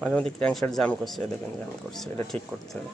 মাঝে মধ্যে ক্র্যাঙ্কশ্যাফট জাম করছে, দেখেন জাম করছে, এটা ঠিক করতে হবে।